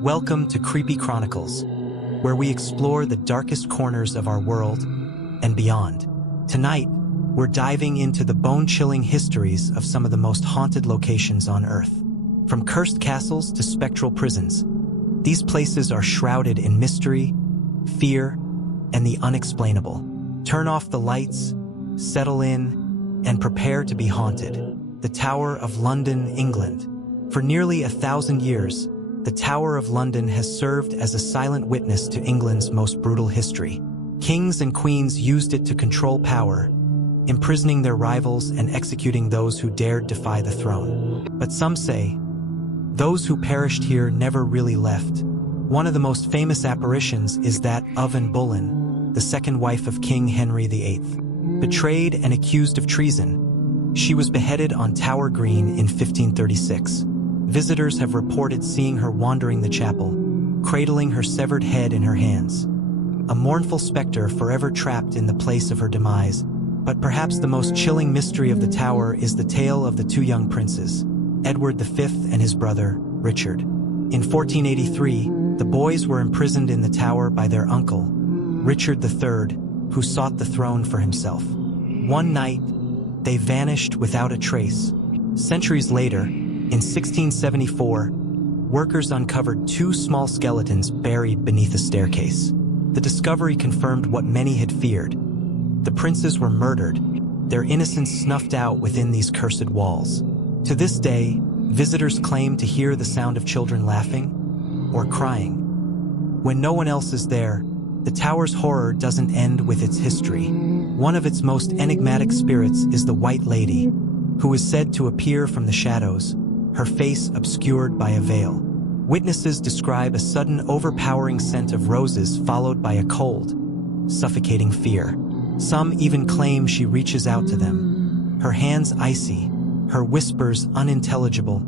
Welcome to Creepy Chronicles, where we explore the darkest corners of our world and beyond. Tonight, we're diving into the bone-chilling histories of some of the most haunted locations on Earth. From cursed castles to spectral prisons, these places are shrouded in mystery, fear, and the unexplainable. Turn off the lights, settle in, and prepare to be haunted. The Tower of London, England. For nearly 1,000 years, the Tower of London has served as a silent witness to England's most brutal history. Kings and queens used it to control power, imprisoning their rivals and executing those who dared defy the throne. But some say, those who perished here never really left. One of the most famous apparitions is that of Anne Boleyn, the second wife of King Henry VIII. Betrayed and accused of treason, she was beheaded on Tower Green in 1536. Visitors have reported seeing her wandering the chapel, cradling her severed head in her hands. A mournful specter forever trapped in the place of her demise. But perhaps the most chilling mystery of the tower is the tale of the two young princes, Edward V and his brother, Richard. In 1483, the boys were imprisoned in the tower by their uncle, Richard III, who sought the throne for himself. One night, they vanished without a trace. Centuries later, in 1674, workers uncovered two small skeletons buried beneath a staircase. The discovery confirmed what many had feared. The princes were murdered, their innocence snuffed out within these cursed walls. To this day, visitors claim to hear the sound of children laughing or crying. When no one else is there, the tower's horror doesn't end with its history. One of its most enigmatic spirits is the White Lady, who is said to appear from the shadows, her face obscured by a veil. Witnesses describe a sudden overpowering scent of roses followed by a cold, suffocating fear. Some even claim she reaches out to them, her hands icy, her whispers unintelligible.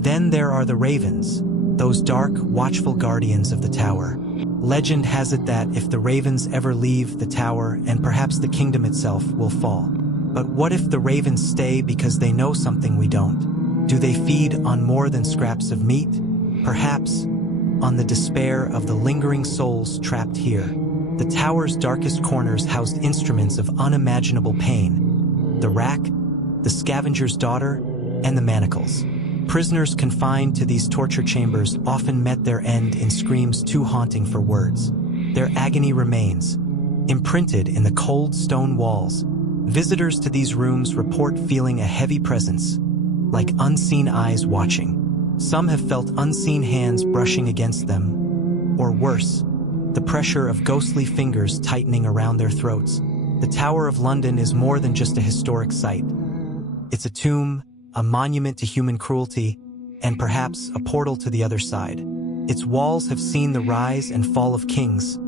Then there are the ravens, those dark, watchful guardians of the tower. Legend has it that if the ravens ever leave the tower, and perhaps the kingdom itself will fall. But what if the ravens stay because they know something we don't? Do they feed on more than scraps of meat? Perhaps on the despair of the lingering souls trapped here. The tower's darkest corners housed instruments of unimaginable pain. The rack, the scavenger's daughter, and the manacles. Prisoners confined to these torture chambers often met their end in screams too haunting for words. Their agony remains, imprinted in the cold stone walls. Visitors to these rooms report feeling a heavy presence, like unseen eyes watching. Some have felt unseen hands brushing against them, or worse, the pressure of ghostly fingers tightening around their throats. The Tower of London is more than just a historic site. It's a tomb, a monument to human cruelty, and perhaps a portal to the other side. Its walls have seen the rise and fall of kings,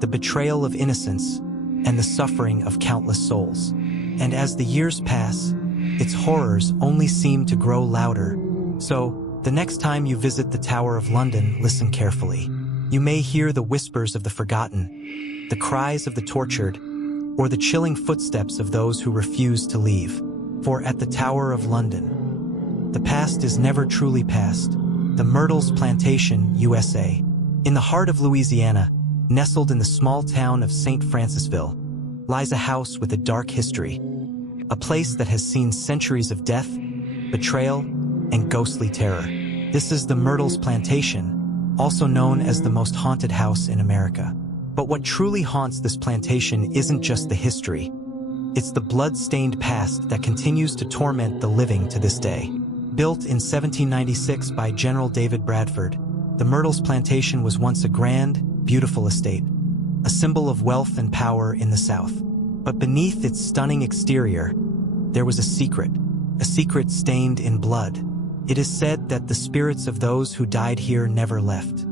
the betrayal of innocence, and the suffering of countless souls. And as the years pass, its horrors only seem to grow louder. So, the next time you visit the Tower of London, listen carefully. You may hear the whispers of the forgotten, the cries of the tortured, or the chilling footsteps of those who refuse to leave. For at the Tower of London, the past is never truly past. The Myrtles Plantation, USA. In the heart of Louisiana, nestled in the small town of St. Francisville, lies a house with a dark history. A place that has seen centuries of death, betrayal, and ghostly terror. This is the Myrtles Plantation, also known as the most haunted house in America. But what truly haunts this plantation isn't just the history. It's the blood-stained past that continues to torment the living to this day. Built in 1796 by General David Bradford, the Myrtles Plantation was once a grand, beautiful estate, a symbol of wealth and power in the South. But beneath its stunning exterior, there was a secret stained in blood. It is said that the spirits of those who died here never left.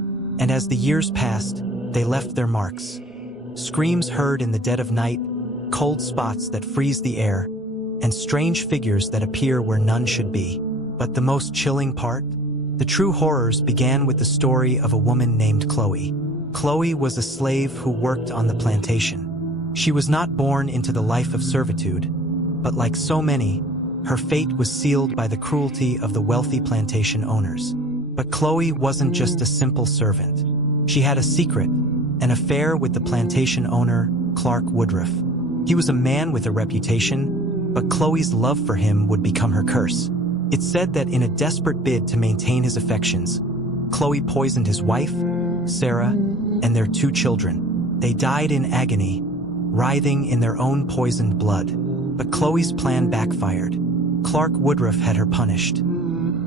And as the years passed, they left their marks. Screams heard in the dead of night, cold spots that freeze the air, and strange figures that appear where none should be. But the most chilling part? The true horrors began with the story of a woman named Chloe. Chloe was a slave who worked on the plantation. She was not born into the life of servitude, but like so many, her fate was sealed by the cruelty of the wealthy plantation owners. But Chloe wasn't just a simple servant. She had a secret, an affair with the plantation owner, Clark Woodruff. He was a man with a reputation, but Chloe's love for him would become her curse. It's said that in a desperate bid to maintain his affections, Chloe poisoned his wife, Sarah, and their 2 children. They died in agony, writhing in their own poisoned blood. But Chloe's plan backfired. Clark Woodruff had her punished,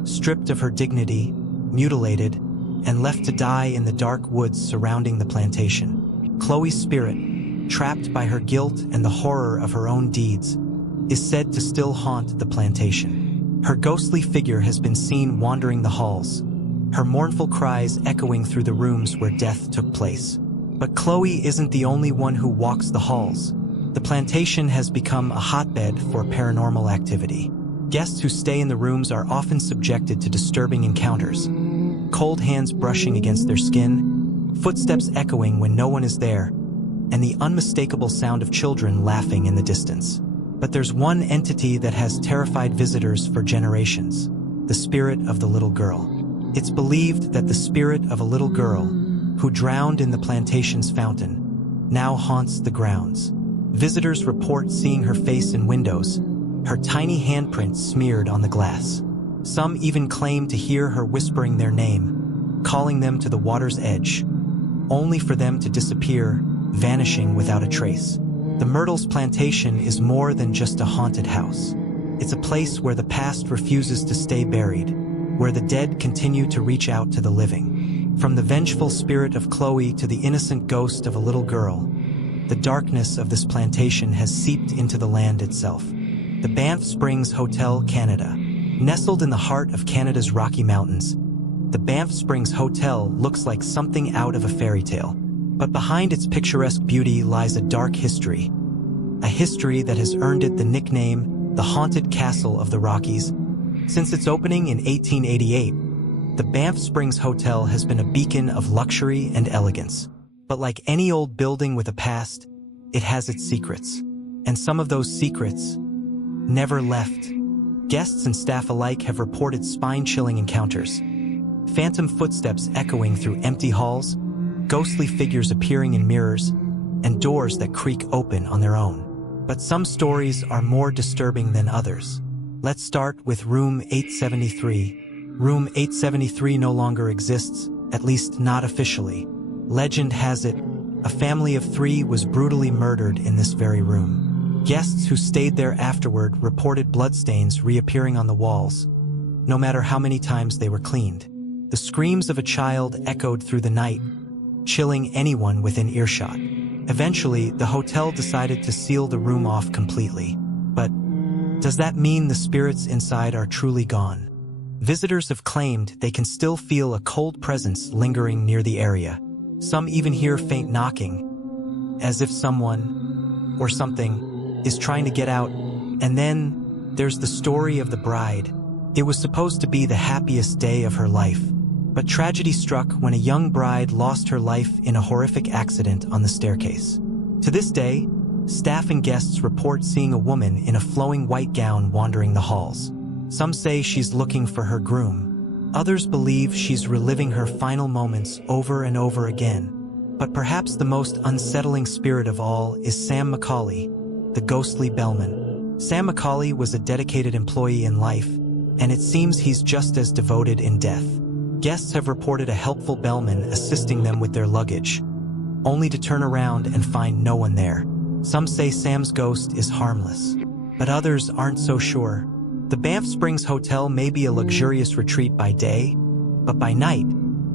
stripped of her dignity, mutilated, and left to die in the dark woods surrounding the plantation. Chloe's spirit, trapped by her guilt and the horror of her own deeds, is said to still haunt the plantation. Her ghostly figure has been seen wandering the halls, her mournful cries echoing through the rooms where death took place. But Chloe isn't the only one who walks the halls. The plantation has become a hotbed for paranormal activity. Guests who stay in the rooms are often subjected to disturbing encounters, cold hands brushing against their skin, footsteps echoing when no one is there, and the unmistakable sound of children laughing in the distance. But there's one entity that has terrified visitors for generations: the spirit of the little girl. It's believed that the spirit of a little girl, who drowned in the plantation's fountain, now haunts the grounds. Visitors report seeing her face in windows, her tiny handprints smeared on the glass. Some even claim to hear her whispering their name, calling them to the water's edge, only for them to disappear, vanishing without a trace. The Myrtles Plantation is more than just a haunted house. It's a place where the past refuses to stay buried, where the dead continue to reach out to the living. From the vengeful spirit of Chloe to the innocent ghost of a little girl, the darkness of this plantation has seeped into the land itself. The Banff Springs Hotel, Canada. Nestled in the heart of Canada's Rocky Mountains, the Banff Springs Hotel looks like something out of a fairy tale. But behind its picturesque beauty lies a dark history. A history that has earned it the nickname, the Haunted Castle of the Rockies. Since its opening in 1888, the Banff Springs Hotel has been a beacon of luxury and elegance. But like any old building with a past, it has its secrets. And some of those secrets never left. Guests and staff alike have reported spine-chilling encounters. Phantom footsteps echoing through empty halls, ghostly figures appearing in mirrors, and doors that creak open on their own. But some stories are more disturbing than others. Let's start with Room 873. Room 873 no longer exists, at least not officially. Legend has it, a family of 3 was brutally murdered in this very room. Guests who stayed there afterward reported bloodstains reappearing on the walls, no matter how many times they were cleaned. The screams of a child echoed through the night, chilling anyone within earshot. Eventually, the hotel decided to seal the room off completely. But does that mean the spirits inside are truly gone? Visitors have claimed they can still feel a cold presence lingering near the area. Some even hear faint knocking, as if someone or something is trying to get out. And then there's the story of the bride. It was supposed to be the happiest day of her life, but tragedy struck when a young bride lost her life in a horrific accident on the staircase. To this day, staff and guests report seeing a woman in a flowing white gown wandering the halls. Some say she's looking for her groom. Others believe she's reliving her final moments over and over again. But perhaps the most unsettling spirit of all is Sam Macaulay, the ghostly bellman. Sam Macaulay was a dedicated employee in life, and it seems he's just as devoted in death. Guests have reported a helpful bellman assisting them with their luggage, only to turn around and find no one there. Some say Sam's ghost is harmless, but others aren't so sure. The Banff Springs Hotel may be a luxurious retreat by day, but by night,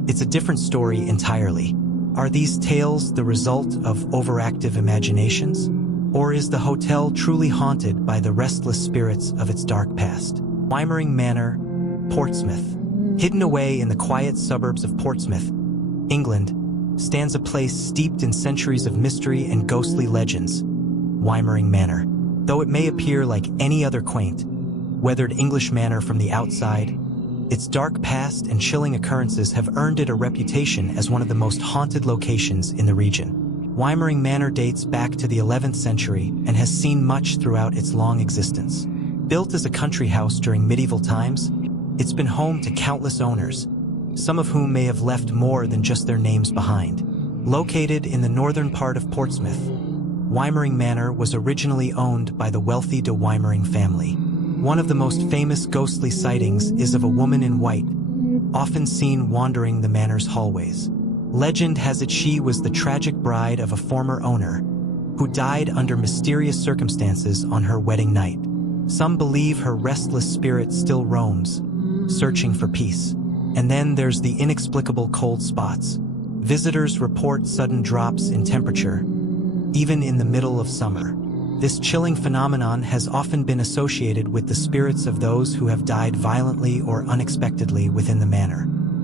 it's a different story entirely. Are these tales the result of overactive imaginations? Or is the hotel truly haunted by the restless spirits of its dark past? Wymering Manor, Portsmouth. Hidden away in the quiet suburbs of Portsmouth, England, stands a place steeped in centuries of mystery and ghostly legends, Wymering Manor. Though it may appear like any other quaint, weathered English manor from the outside, its dark past and chilling occurrences have earned it a reputation as one of the most haunted locations in the region. Wymering Manor dates back to the 11th century and has seen much throughout its long existence. Built as a country house during medieval times, it's been home to countless owners, some of whom may have left more than just their names behind. Located in the northern part of Portsmouth, Wymering Manor was originally owned by the wealthy de Wymering family. One of the most famous ghostly sightings is of a woman in white, often seen wandering the manor's hallways. Legend has it she was the tragic bride of a former owner who died under mysterious circumstances on her wedding night. Some believe her restless spirit still roams, searching for peace. And then there's the inexplicable cold spots. Visitors report sudden drops in temperature, even in the middle of summer. This chilling phenomenon has often been associated with the spirits of those who have died violently or unexpectedly within the manor.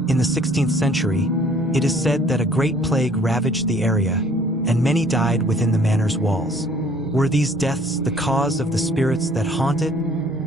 In the 16th century, it is said that a great plague ravaged the area, and many died within the manor's walls. Were these deaths the cause of the spirits that haunt it,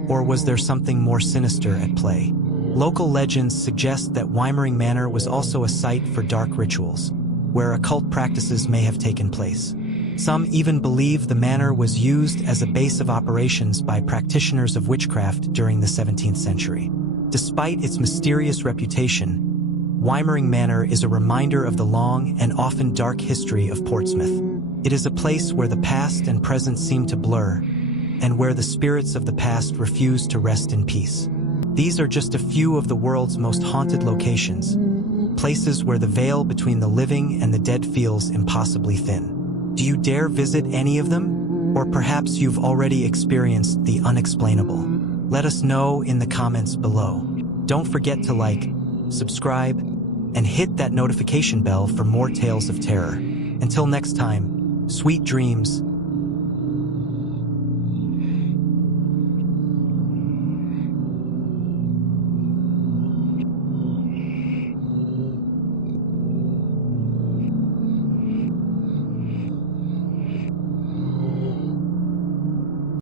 or was there something more sinister at play? Local legends suggest that Wymering Manor was also a site for dark rituals, where occult practices may have taken place. Some even believe the manor was used as a base of operations by practitioners of witchcraft during the 17th century. Despite its mysterious reputation, Wymering Manor is a reminder of the long and often dark history of Portsmouth. It is a place where the past and present seem to blur, and where the spirits of the past refuse to rest in peace. These are just a few of the world's most haunted locations, places where the veil between the living and the dead feels impossibly thin. Do you dare visit any of them? Or perhaps you've already experienced the unexplainable? Let us know in the comments below. Don't forget to like, subscribe, and hit that notification bell for more tales of terror. Until next time, sweet dreams,